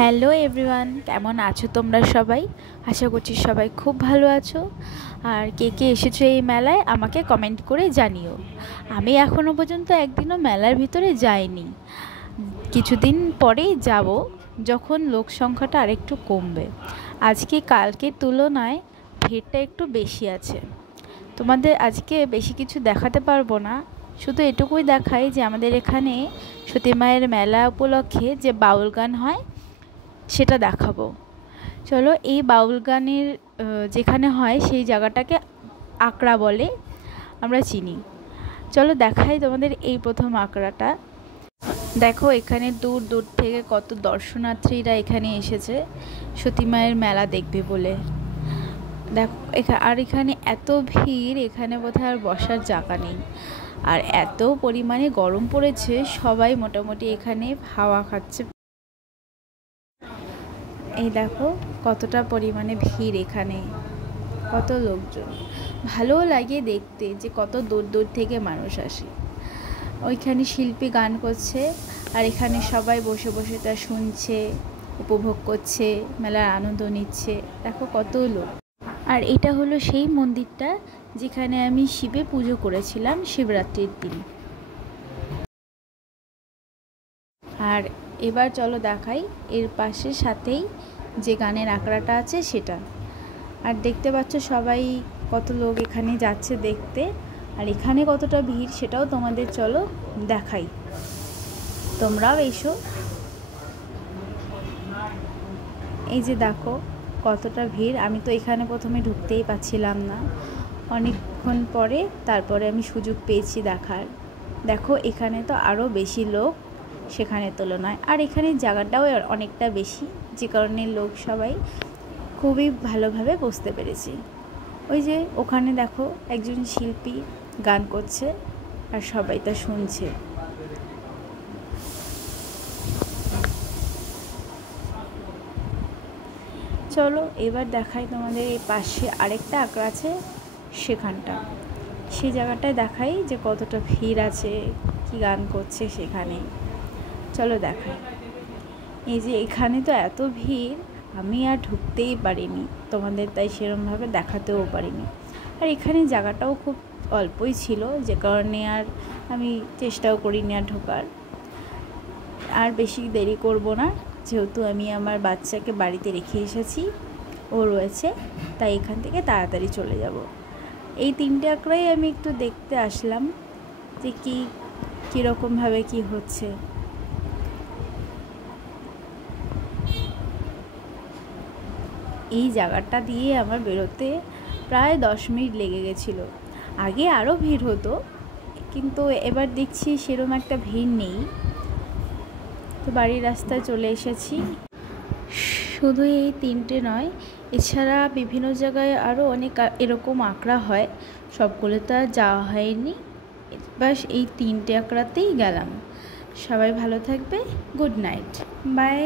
Hello everyone, কেমন আছো তোমরা সবাই? আশা করছি সবাই খুব ভালো আছো। আর কে কে এসেছো এই মেলায় আমাকে কমেন্ট করে জানিও। আমি এখনও পর্যন্ত একদিনও মেলার ভিতরে যাইনি। কিছুদিন পরেই যাব, যখন লোক সংখ্যাটা আরেকটু কমবে। আজকে কালকের তুলনায় ভিড়টা একটু বেশি আছে। তোমাদের আজকে বেশি কিছু দেখাতে পারবো না, শুধু এটুকুই দেখাই যে আমাদের এখানে সতী মায়ের মেলা উপলক্ষে যে বাউল গান হয় সেটা দেখাবো। চলো, এই বাউল গানের যেখানে হয় সেই জায়গাটাকে আঁকড়া বলে, আমরা চিনি। চলো দেখাই তোমাদের এই প্রথম আঁকড়াটা। দেখো, এখানে দূর দূর থেকে কত দর্শনার্থীরা এখানে এসেছে সতী মায়ের মেলা দেখবে বলে। দেখো আর এখানে এত ভিড়, এখানে বোধহয় আর বসার জায়গা নেই। আর এত পরিমাণে গরম পড়েছে, সবাই মোটামুটি এখানে হাওয়া খাচ্ছে। এই দেখো কতটা পরিমাণে ভিড় এখানে, কত লোকজন। ভালোও লাগে দেখতে যে কত দূর দূর থেকে মানুষ আসে। ওইখানে শিল্পী গান করছে, আর এখানে সবাই বসে বসে তা শুনছে, উপভোগ করছে, মেলার আনন্দ নিচ্ছে। দেখো কত লোক। আর এটা হলো সেই মন্দিরটা যেখানে আমি শিবে পুজো করেছিলাম শিবরাত্রির দিন। আর এবার চলো দেখাই এর পাশে সাথেই যে গানের আঁকড়াটা আছে সেটা। আর দেখতে পাচ্ছ সবাই কত লোক এখানে যাচ্ছে দেখতে। আর এখানে কতটা ভিড় সেটাও তোমাদের চলো দেখাই, তোমরাও এসো। এই যে দেখো কতটা ভিড়, আমি তো এখানে প্রথমে ঢুকতেই পাচ্ছিলাম না, অনেকক্ষণ পরে তারপরে আমি সুযোগ পেয়েছি দেখার। দেখো এখানে তো আরও বেশি লোক সেখানে তুলনায়, আর এখানে জায়গাটাও অনেকটা বেশি, যে কারণে লোক সবাই খুবই ভালোভাবে বসতে পেরেছে। ওই যে ওখানে দেখো একজন শিল্পী গান করছে আর সবাই তা শুনছে। চলো এবার দেখাই তোমাদের এই পাশে আরেকটা আঁকড়া আছে সেখানটা, সেই জায়গাটায় দেখাই যে কতটা ভিড় আছে, কি গান করছে সেখানে। চলো দেখাই। এই যে এখানে তো এত ভিড়, আমি আর ঢুকতেই পারিনি তোমাদের, তাই সেরমভাবে দেখাতেও পারিনি। আর এখানে জায়গাটাও খুব অল্পই ছিল, যে কারণে আর আমি চেষ্টাও করিনি আর ঢোকার। আর বেশি দেরি করব না, যেহেতু আমি আমার বাচ্চাকে বাড়িতে রেখে এসেছি, ও রয়েছে, তাই এখান থেকে তাড়াতাড়ি চলে যাব। এই তিনটে আঁকড়াই আমি একটু দেখতে আসলাম যে কীরকমভাবে কি হচ্ছে। এই জায়গাটা দিয়ে আমার বেরোতে প্রায় 10 মিনিট লেগে গেছিলো। আগে আরও ভিড় হতো, কিন্তু এবার দেখছি সেরকম একটা ভিড় নেই। তো বাড়ির রাস্তায় চলে এসেছি। শুধু এই তিনটে নয়, এছাড়া বিভিন্ন জায়গায় আরও অনেক এরকম আঁকড়া হয়, সবগুলোতে আর যাওয়া হয়নি। বাস এই তিনটে আঁকড়াতেই গেলাম। সবাই ভালো থাকবে। Good night, by.